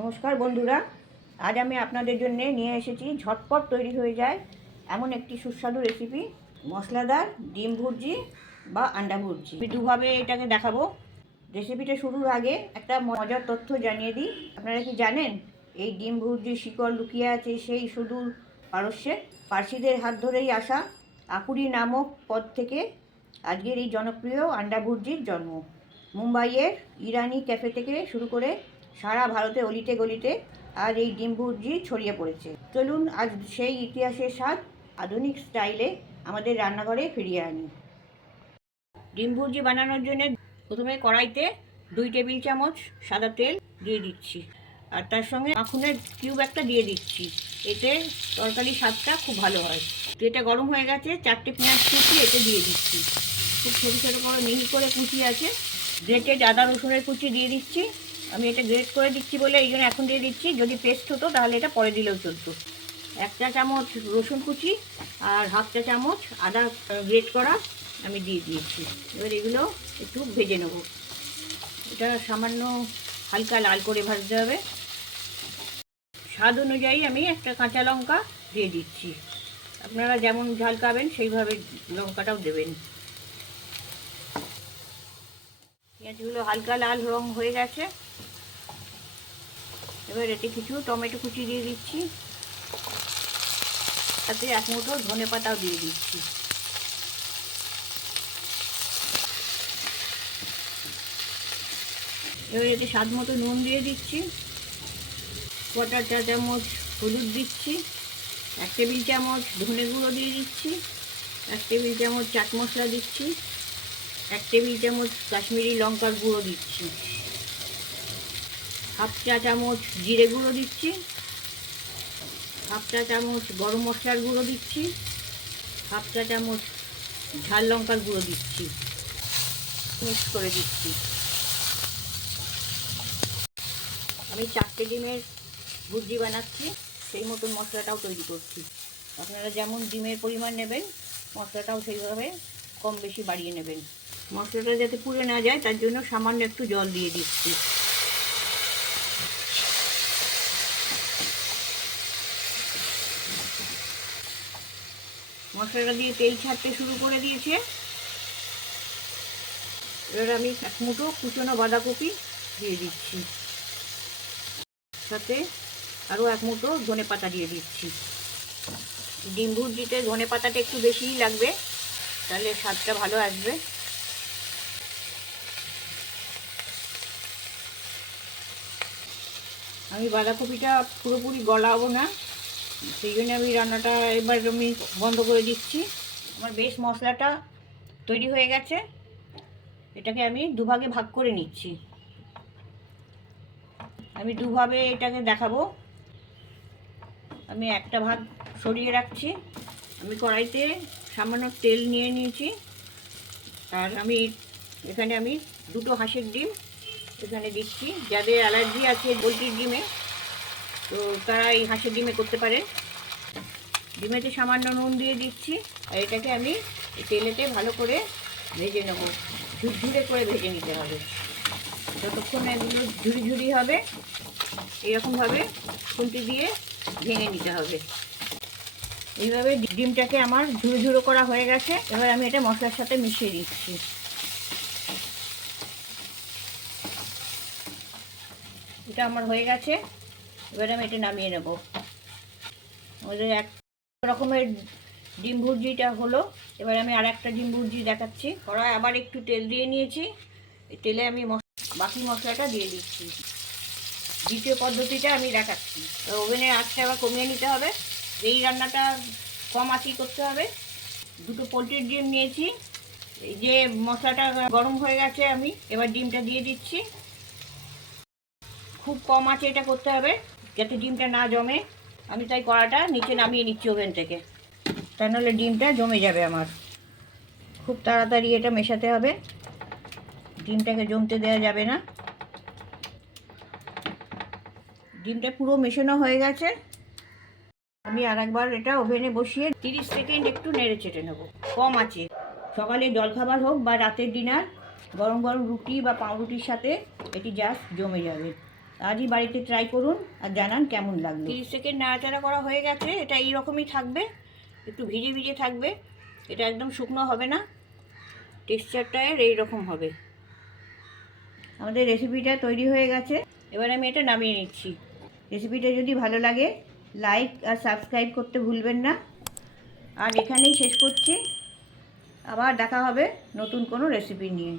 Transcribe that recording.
নমস্কার বন্ধুরা, আজ আমি আপনাদের জন্য নিয়ে এসেছি ঝটপট তৈরি হয়ে যায় এমন একটি সুস্বাদু রেসিপি, মশলাদার ডিম ভুর্জি বা আন্ডা ভুর্জি। আমি দুভাবে এটাকে দেখাবো। রেসিপিটা শুরুর আগে একটা মজার তথ্য জানিয়ে দিই। আপনারা কি জানেন এই ডিম ভুর্জির শিকড় লুকিয়ে আছে সেই সুদূর পারস্যে? পার্সিদের হাত ধরেই আসা আকুরি নামক পদ থেকে আজকের এই জনপ্রিয় আন্ডা ভুর্জির জন্ম। মুম্বাইয়ের ইরানি ক্যাফে থেকে শুরু করে সারা ভারতে অলিতে গলিতে আজ এই ডিম ভুর্জি ছড়িয়ে পড়েছে। চলুন আজ সেই ইতিহাসের স্বাদ আধুনিক স্টাইলে আমাদের রান্নাঘরে ফিরিয়ে আনি। ডিম ভুর্জি বানানোর জন্য প্রথমে কড়াইতে 2 টেবিল চামচ সাদা তেল দিয়ে দিচ্ছি, আর তার সঙ্গে মাখনের কিউব একটা দিয়ে দিচ্ছি। এতে তরকারির স্বাদটা খুব ভালো হয়। তেলটা গরম হয়ে গেছে, 4টে পেঁয়াজ কুচি এতে দিয়ে দিচ্ছি। খুব ছোটো ছোটো করে মিহি করে কুচি আছে। গ্রেটেড আদা রসুনের কুচি দিয়ে দিচ্ছি। আমি এটা গ্রেট করে দিচ্ছি বলে এই জন্য এখন দিয়ে দিচ্ছি। যদি পেস্ট হতো তাহলে এটা পরে দিলেও চলতো। 1 চা চামচ রসুন কুচি আর 1/2 চা চামচ আদা গ্রেট করা আমি দিয়ে দিয়েছি। এবার এগুলো একটু ভেজে নেব। এটা সামান্য হালকা লাল করে ভাজতে হবে। স্বাদ অনুযায়ী আমি একটা কাঁচা লঙ্কা দিয়ে দিচ্ছি। আপনারা যেমন ঝাল খাবেন সেইভাবে লঙ্কাটাও দেবেন। পেঁয়াজগুলো হালকা লাল রং হয়ে গেছে। এবার এতে কিছু টমেটো কুচি দিয়ে দিচ্ছি, তাতে 1 মুঠো ধনে পাতাও দিয়ে দিচ্ছি। এবার এতে স্বাদ মতো নুন দিয়ে দিচ্ছি, 1/4 চা চামচ হলুদ দিচ্ছি, 1 টেবিল চামচ ধনে গুঁড়ো দিয়ে দিচ্ছি, 1 টেবিল চামচ চাট মশলা দিচ্ছি, 1 টেবিল চামচ কাশ্মীরি লঙ্কার গুঁড়ো দিচ্ছি, 1/2 চা চামচ জিরে গুঁড়ো দিচ্ছি, 1/2 চা চামচ গরম মশলার গুঁড়ো দিচ্ছি, 1/2 চা চামচ ঝাল লঙ্কার গুঁড়ো দিচ্ছি। মিক্স করে দিচ্ছি। আমি 4টে ডিমের ভুর্জি বানাচ্ছি, সেই মতন মশলাটাও তৈরি করছি। আপনারা যেমন ডিমের পরিমাণ নেবেন মশলাটাও সেইভাবে কম বেশি বাড়িয়ে নেবেন। মশলাটা যাতে পুড়ে না যায় তার জন্য সামান্য একটু জল দিয়ে দিচ্ছি। মশলাটা দিয়ে তেল ছাড়তে শুরু করে দিয়েছে। এবার আমি 1 মুঠো কুচনো বাঁধাকপি দিয়ে দিচ্ছি, সাথে আরও 1 মুঠো ধনে পাতা দিয়ে দিচ্ছি। ডিম ভুর্জিতে ধনে পাতাটা একটু বেশিই লাগবে, তাহলে স্বাদটা ভালো আসবে। আমি বাঁধাকপিটা পুরোপুরি গলাবো না, সেই জন্য আমি রান্নাটা এবার আমি বন্ধ করে দিচ্ছি। আমার বেশ মশলাটা তৈরি হয়ে গেছে। এটাকে আমি দুভাগে ভাগ করে নিচ্ছি। আমি দুভাবে এটাকে দেখাবো। আমি একটা ভাগ সরিয়ে রাখছি। আমি কড়াইতে সামান্য তেল নিয়ে নিয়েছি, আর আমি এখানে 2টো হাঁসের ডিম এখানে দিচ্ছি। যাদের অ্যালার্জি আছে পোলট্রির ডিমে, তো তারা এই হাঁসের ডিমে করতে পারে। ডিমেতে সামান্য নুন দিয়ে দিচ্ছি, আর এটাকে আমি তেলেতে ভালো করে ভেজে নেব। ঝুরঝুরে করে ভেজে নিতে হবে। যতক্ষণ এগুলো ঝুরি ঝুরি হবে এরকমভাবে খুন্তি দিয়ে ভেঙে নিতে হবে। এইভাবে ডিমটাকে আমার ঝুরো ঝুরো করা হয়ে গেছে। এবার আমি এটা মশলার সাথে মিশিয়ে দিচ্ছি। এটা আমার হয়ে গেছে। এবার আমি এটা নামিয়ে নেব। আমাদের 1 রকমের ডিম ভুর্জিটা হলো। এবার আমি আর একটা ডিম ভুর্জি দেখাচ্ছি। কড়াই আবার একটু তেল দিয়ে নিয়েছি। এই তেলে আমি বাকি মশলাটা দিয়ে দিচ্ছি। দ্বিতীয় পদ্ধতিটা আমি দেখাচ্ছি। ওভেনের আঁচটা আবার কমিয়ে নিতে হবে। এই রান্নাটা কম আঁচেই করতে হবে। 2টো পোলট্রির ডিম নিয়েছি। এই যে মশলাটা গরম হয়ে গেছে, আমি এবার ডিমটা দিয়ে দিচ্ছি। খুব কম আঁচে এটা করতে হবে যাতে ডিমটা না জমে। আমি তাই কড়াটা নিচে নামিয়ে নিচ্ছি ওভেন থেকে, তা নাহলে ডিমটা জমে যাবে আমার। খুব তাড়াতাড়ি এটা মেশাতে হবে, ডিমটাকে জমতে দেওয়া যাবে না। ডিমটা পুরো মেশানো হয়ে গেছে। আমি আরেকবার এটা ওভেনে বসিয়ে 30 সেকেন্ড একটু নেড়ে চেটে নেব কম আঁচে। সকালে জলখাবার হোক বা রাতের ডিনার, গরম গরম রুটি বা পাউরুটির সাথে এটি জাস্ট জমে যাবে। আজই বাড়িতে ট্রাই করুন আর জানান কেমন লাগলো। 30 সেকেন্ড নাড়াচাড়া করা হয়ে গেছে। এটা এই রকমই থাকবে, একটু ভিজে ভিজে থাকবে, এটা একদম শুকনো হবে না, টেক্সচারটা এর এইরকম হবে। আমাদের রেসিপিটা তৈরি হয়ে গেছে, এবার আমি এটা নামিয়ে নিচ্ছি। রেসিপিটা যদি ভালো লাগে লাইক আর সাবস্ক্রাইব করতে ভুলবেন না। আর এখানেই শেষ করছি, আবার দেখা হবে নতুন কোনো রেসিপি নিয়ে।